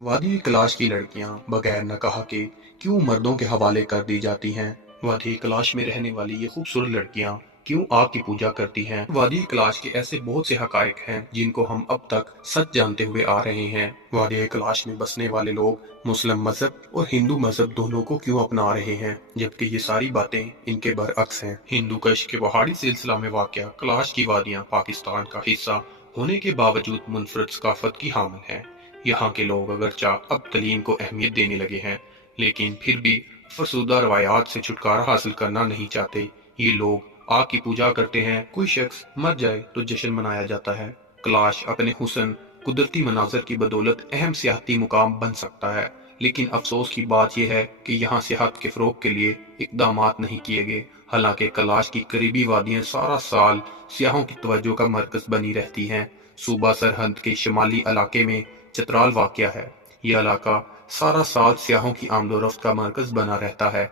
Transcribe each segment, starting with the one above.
वादी कलाश की लड़कियां बगैर नकाह के क्यों मर्दों के हवाले कर दी जाती हैं? वादी कलाश में रहने वाली ये खूबसूरत लड़कियां क्यों आग की पूजा करती हैं? वादी कलाश के ऐसे बहुत से हकायक हैं जिनको हम अब तक सच जानते हुए आ रहे हैं। वादी कलाश में बसने वाले लोग मुस्लिम मजहब और हिंदू मजहब दोनों को क्यों अपना रहे हैं, जबकि ये सारी बातें इनके बरअक्स हैं। हिंदू कश के पहाड़ी सिलसिला में वाक़या कलाश की वादियां पाकिस्तान का हिस्सा होने के बावजूद मुनफरद सकाफत की हामिल हैं। यहाँ के लोग अगरचा अब तलीम को अहमियत देने लगे हैं, लेकिन फिर भी फरसूदा रवायात से छुटकारा हासिल करना नहीं चाहते। ये लोग आग की पूजा करते हैं, कोई शख्स मर जाए तो जश्न मनाया जाता है। कलाश अपने हुस्न, कुदरती मनाजर की बदौलत अहम सियाहती मुकाम बन सकता है, लेकिन अफसोस की बात यह है कि यहाँ सियाहत के फ़रोग के लिए इकदामात नहीं किए गए। हालांकि कलाश की करीबी वादियाँ सारा साल सियाहों की तवज्जो का मरकज बनी रहती हैं। सूबा सरहद के शुमाली इलाके में चित्राल वाक़या है। यह इलाका सारा साल सियाहों की आमदोरफ्त का मरकज बना रहता है।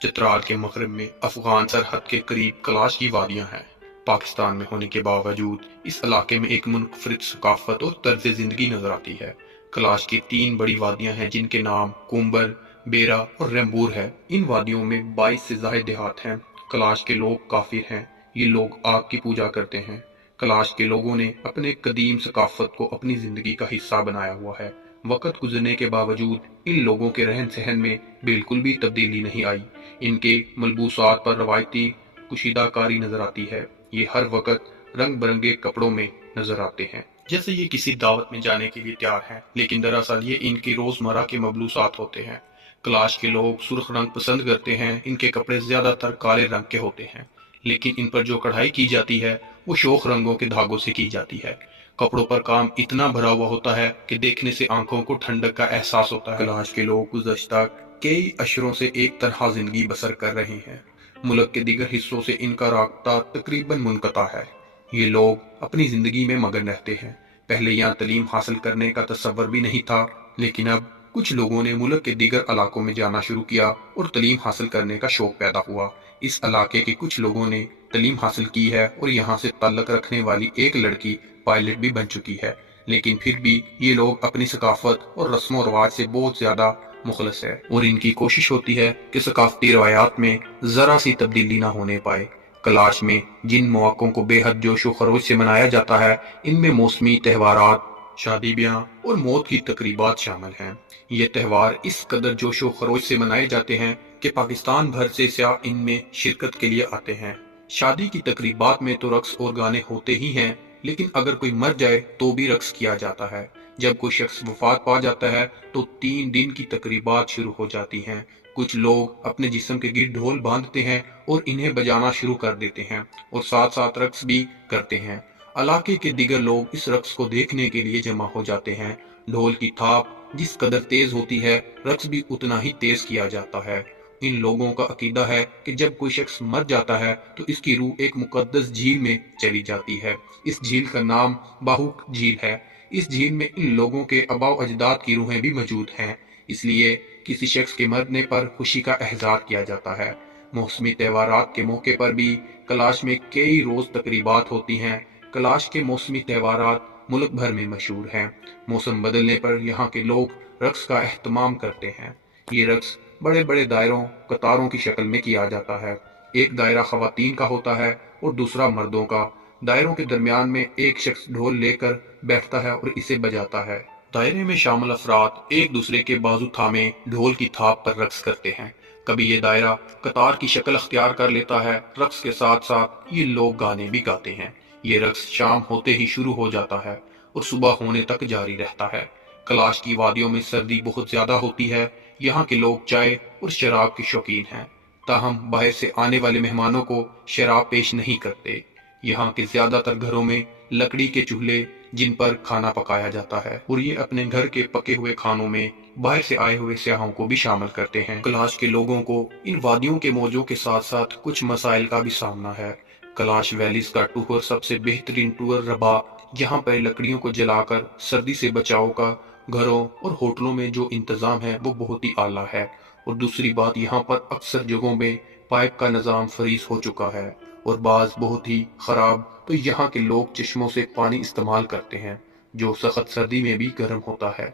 चित्राल के मगरब में अफगान सरहद के करीब कलाश की वादियां हैं। पाकिस्तान में होने के बावजूद इस इलाके में एक मुनफरिद सकाफत और तर्ज जिंदगी नजर आती है। कलाश की 3 बड़ी वादियां हैं जिनके नाम कुंबर, बेरा और रेम्बूर है। इन वादियों में 22 से ज्यादा देहात हैं। कलाश के लोग काफिर हैं। ये लोग आग की पूजा करते हैं। कलाश के लोगों ने अपने कदीम सकाफत को अपनी जिंदगी का हिस्सा बनाया हुआ है। वक्त गुजरने के बावजूद इन लोगों के रहन सहन में बिल्कुल भी तब्दीली नहीं आई। इनके मलबूसात पर रवायती कुशीदाकारी नजर आती है। ये हर वक्त रंग बिरंगे कपड़ों में नजर आते हैं, जैसे ये किसी दावत में जाने के लिए तैयार हैं, लेकिन दरअसल ये इनकी रोजमर्रा के मलबूसात होते हैं। कलाश के लोग सुर्ख रंग पसंद करते हैं। इनके कपड़े ज्यादातर काले रंग के होते हैं, लेकिन इन पर जो कढ़ाई की जाती है वो शोख रंगों के धागों से की जाती है। कपड़ों पर काम इतना भरा हुआ होता है कि देखने से आंखों को ठंडक का एहसास होता है। कलाश के लोग गुज़श्ता कई अशरों से एक तरह जिंदगी बसर कर रहे हैं। मुल्क के दीगर हिस्सों से इनका राब्ता तकरीबन मुनक़ता है। ये लोग अपनी जिंदगी में मगन रहते हैं। पहले यहाँ तालीम हासिल करने का तसव्वुर भी नहीं था, लेकिन अब कुछ लोगों ने मुल्क के दीगर इलाकों में जाना शुरू किया और तालीम हासिल करने का शौक पैदा हुआ। इस इलाके के कुछ लोगों ने तालीम हासिल की है और यहाँ से ताल्लुक़ रखने वाली एक लड़की पायलट भी बन चुकी है, लेकिन फिर भी ये लोग अपनी सकाफत और रस्म रवाज से बहुत ज्यादा मुखलस है और इनकी कोशिश होती है कि सकाफती रवायात में जरा सी तब्दीली ना होने पाए। कलाश में जिन मौक़ों को बेहद जोश व खरोश से मनाया जाता है, इनमें मौसमी त्योहारात, शादी ब्याह और मौत की तकरीबात शामिल हैं। ये त्यौहार इस कदर जोश व खरोश से मनाए जाते हैं कि पाकिस्तान भर से सियाह इनमें शिरकत के लिए आते हैं। शादी की तकरीबात में तो रक्स और गाने होते ही हैं, लेकिन अगर कोई मर जाए तो भी रक्स किया जाता है। जब कोई शख्स वफात पा जाता है तो 3 दिन की तकरीबात शुरू हो जाती हैं। कुछ लोग अपने जिस्म के गिर्द ढोल बांधते हैं और इन्हें बजाना शुरू कर देते हैं और साथ साथ रक्स भी करते हैं। इलाके के दीगर लोग इस रक्स को देखने के लिए जमा हो जाते हैं। ढोल की थाप जिस कदर तेज होती है, रक्स भी उतना ही तेज किया जाता है। इन लोगों का अकीदा है कि जब कोई शख्स मर जाता है तो इसकी रूह एक मुकद्दस झील में चली जाती है। इस झील का नाम बाहुक झील है। इस झील में इन लोगों के आबाओ अजदाद की रूहें भी मौजूद हैं, इसलिए किसी शख्स के मरने पर खुशी का एहसास किया जाता है। मौसमी त्योहारात के मौके पर भी कलाश में कई रोज तकरीबात होती हैं। कलाश के मौसमी त्योहारात मुल्क भर में मशहूर हैं। मौसम बदलने पर यहाँ के लोग रक्स का एहतमाम करते हैं। ये रक्स बड़े बड़े दायरों, कतारों की शक्ल में किया जाता है। एक दायरा खवातीन का होता है और दूसरा मर्दों का। दायरों के दरमियान में एक शख्स ढोल लेकर बैठता है और इसे बजाता है। दायरे में शामिल अफराद एक दूसरे के बाजू थामे ढोल की थाप पर रक्स करते हैं। कभी ये दायरा कतार की शक्ल अख्तियार कर लेता है। रक्स के साथ साथ ये लोग गाने भी गाते हैं। ये रक्स शाम होते ही शुरू हो जाता है और सुबह होने तक जारी रहता है। कलाश की वादियों में सर्दी बहुत ज्यादा होती है। यहाँ के लोग चाय और शराब के शौकीन हैं, ताहम बाहर से आने वाले मेहमानों को शराब पेश नहीं करते। यहाँ के ज्यादातर घरों में लकड़ी के चूल्हे जिन पर खाना पकाया जाता है और ये अपने घर के पके हुए खानों में बाहर से आए हुए सियाहों को भी शामिल करते हैं। कलाश के लोगों को इन वादियों के मौजों के साथ साथ कुछ मसाइल का भी सामना है। कलाश वैलीज का टूर सबसे बेहतरीन टूर रबा, यहाँ पर लकड़ियों को जलाकर सर्दी से बचाव का घरों और होटलों में जो इंतजाम है वो बहुत ही आला है। और दूसरी बात, यहाँ पर अक्सर जगहों में पाइप का निज़ाम फरीज हो चुका है और बाज बहुत ही खराब, तो यहाँ के लोग चश्मों से पानी इस्तेमाल करते हैं जो सख्त सर्दी में भी गर्म होता है।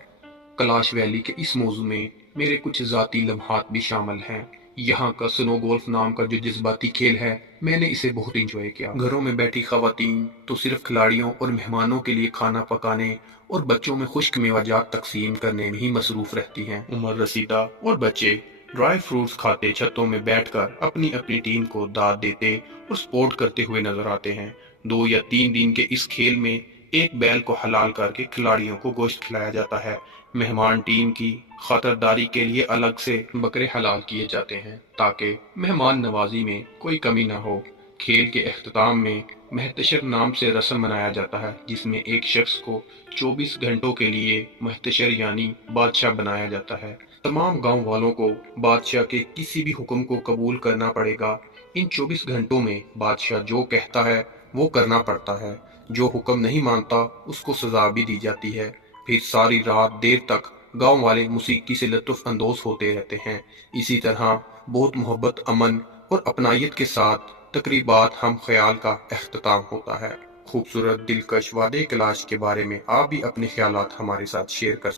کلاش ویلی کے اس موضوع میں میرے کچھ ذاتی لمحات بھی شامل ہیں۔ یہاں کا سنو گولف نام کا جو جذباتی کھیل ہے، میں نے اسے بہت انجوائے کیا۔ گھروں میں بیٹھی خواتین تو صرف کھلاڑیوں اور مہمانوں کے لیے کھانا پکانے اور بچوں میں خشک میوہ جات تقسیم کرنے میں ہی مصروف رہتی ہیں۔ عمر رسیدہ اور بچے ڈرائی فروٹس کھاتے چھتوں میں بیٹھ کر اپنی اپنی ٹیم کو داد دیتے اور سپورٹ کرتے ہوئے نظر آتے ہیں۔ 2 یا 3 دن کے اس کھیل میں ایک بیل کو حلال کر کے کھلاڑیوں کو گوشت کھلایا جاتا ہے۔ مہمان ٹیم کی خاطرداری کے لیے الگ سے بکرے حلال کیے جاتے ہیں تاکہ مہمان نوازی میں کوئی کمی نہ ہو۔ کھیل کے اختتام میں محتشر نام سے رسم منایا جاتا ہے، جس میں ایک شخص کو 24 گھنٹوں کے لیے محتشر یعنی بادشاہ بنایا جاتا ہے۔ تمام گاؤں والوں کو بادشاہ کے کسی بھی حکم کو قبول کرنا پڑے گا۔ ان 24 گھنٹوں میں بادشاہ جو کہتا ہے وہ کرنا پڑتا ہے۔ جو حکم نہیں مانتا اس کو سزا بھی دی جاتی ہے۔ پھر ساری رات دیر تک گاؤں والے موسیقی سے لطف اندوز ہوتے رہتے ہیں۔ اسی طرح بہت محبت، امن اور اپنائیت کے ساتھ تقریبات ہم خیال کا اختتام ہوتا ہے۔ خوبصورت دلکش وادی کلاش کے بارے میں آپ بھی اپنے خیالات ہمارے ساتھ شیئر کر